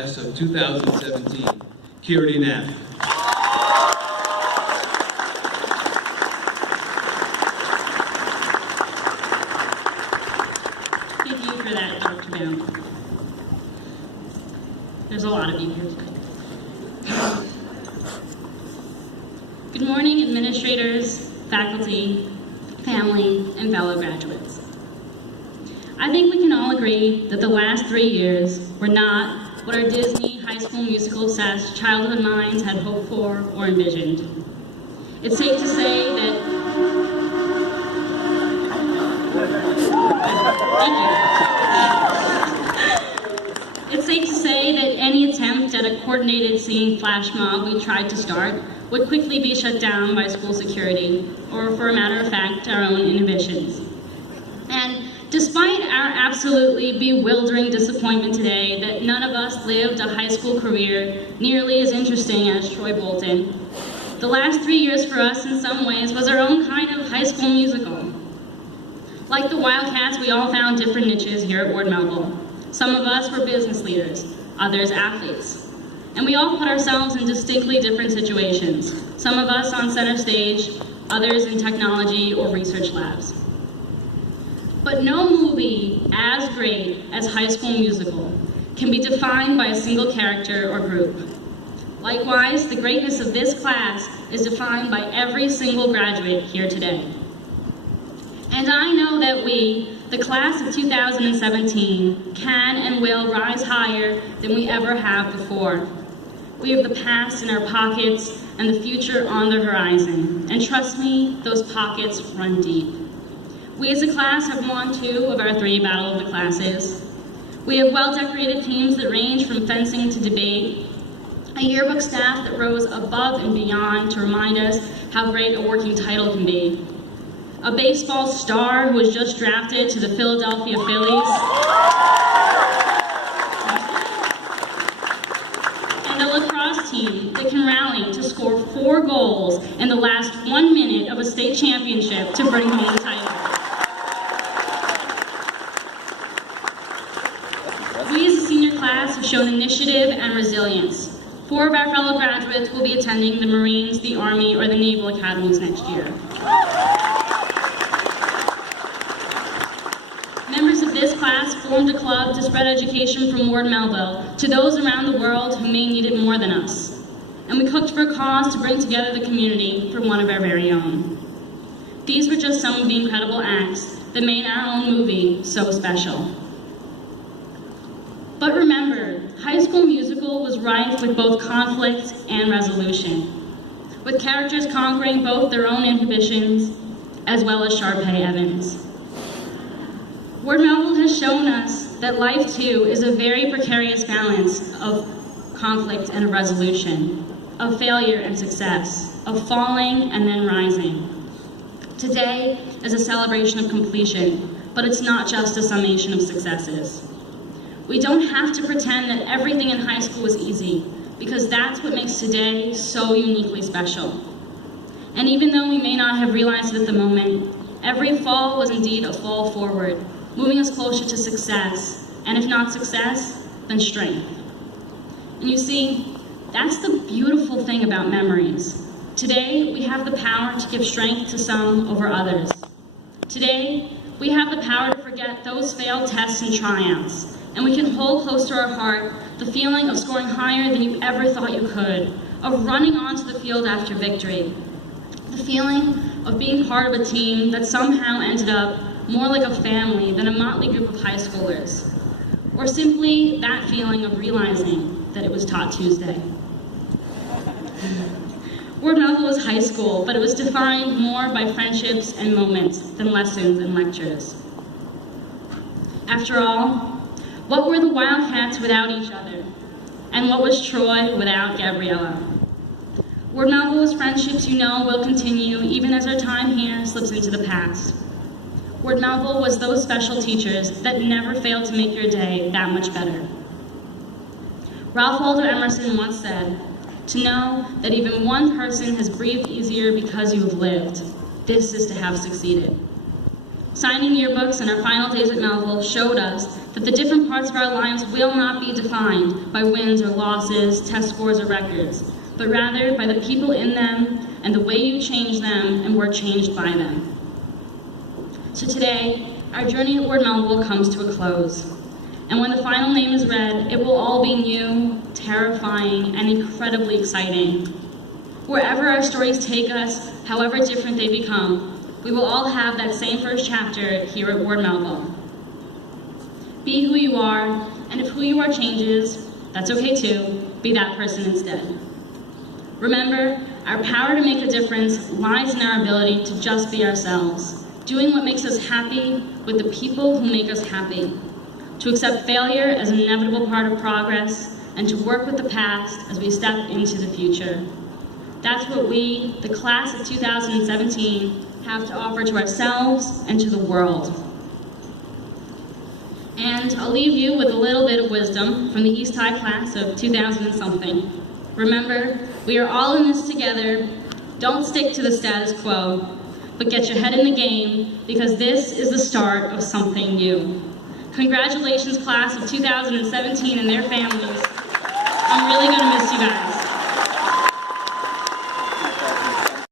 class of 2017, Kirti and F. Thank you for that, Dr. Bound. There's a lot of you here. Good morning, administrators, faculty, family, and fellow graduates. I think we can all agree that the last 3 years were not what our Disney High School Musical-obsessed childhood minds had hoped for or envisioned. It's safe to say that... Thank you. It's safe to say that any attempt at a coordinated singing flash mob we tried to start would quickly be shut down by school security, or for a matter of fact, our own inhibitions. And despite our absolutely bewildering disappointment today that none of us lived a high school career nearly as interesting as Troy Bolton, the last 3 years for us in some ways was our own kind of high school musical. Like the Wildcats, we all found different niches here at Ward Melville. Some of us were business leaders, others athletes. And we all put ourselves in distinctly different situations. Some of us on center stage, others in technology or research labs. But no movie as great as High School Musical can be defined by a single character or group. Likewise, the greatness of this class is defined by every single graduate here today. And I know that we, the class of 2017, can and will rise higher than we ever have before. We have the past in our pockets and the future on the horizon. And trust me, those pockets run deep. We as a class have won 2 of our 3 Battle of the Classes. We have well-decorated teams that range from fencing to debate, a yearbook staff that rose above and beyond to remind us how great a working title can be, a baseball star who was just drafted to the Philadelphia Phillies, and a lacrosse team that can rally to score 4 goals in the last 1 minute of a state championship to bring home the title. We as a senior class have shown initiative and resilience. 4 of our fellow graduates will be attending the Marines, the Army, or the Naval Academies next year. Members of this class formed a club to spread education from Ward Melville to those around the world who may need it more than us. And we cooked for a cause to bring together the community for one of our very own. These were just some of the incredible acts that made our own movie so special. But remember, High School Musical was rife with both conflict and resolution, with characters conquering both their own inhibitions as well as Sharpay Evans. Ward Melville has shown us that life, too, is a very precarious balance of conflict and of resolution, of failure and success, of falling and then rising. Today is a celebration of completion, but it's not just a summation of successes. We don't have to pretend that everything in high school was easy, because that's what makes today so uniquely special. And even though we may not have realized it at the moment, every fall was indeed a fall forward, moving us closer to success, and if not success, then strength. And you see, that's the beautiful thing about memories. Today, we have the power to give strength to some over others. Today, we have the power to forget those failed tests and triumphs, and we can hold close to our heart the feeling of scoring higher than you ever thought you could, of running onto the field after victory, the feeling of being part of a team that somehow ended up more like a family than a motley group of high schoolers, or simply that feeling of realizing that it was Tot Tuesday. Ward Melville was high school, but it was defined more by friendships and moments than lessons and lectures. After all, what were the Wildcats without each other? And what was Troy without Gabriella? Ward Melville's friendships, you know, will continue even as our time here slips into the past. Ward Melville was those special teachers that never failed to make your day that much better. Ralph Waldo Emerson once said, "To know that even one person has breathed easier because you have lived, this is to have succeeded." Signing yearbooks in our final days at Melville showed us that the different parts of our lives will not be defined by wins or losses, test scores or records, but rather by the people in them and the way you change them and were changed by them. So today, our journey at Ward Melville comes to a close. And when the final name is read, it will all be new, terrifying, and incredibly exciting. Wherever our stories take us, however different they become, we will all have that same first chapter here at Ward Melville. Be who you are, and if who you are changes, that's okay too. Be that person instead. Remember, our power to make a difference lies in our ability to just be ourselves, doing what makes us happy with the people who make us happy, to accept failure as an inevitable part of progress, and to work with the past as we step into the future. That's what we, the class of 2017, have to offer to ourselves and to the world. And I'll leave you with a little bit of wisdom from the East High class of 2000 and something. Remember, we are all in this together. Don't stick to the status quo, but get your head in the game, because this is the start of something new. Congratulations, class of 2017 and their families. I'm really gonna miss you guys.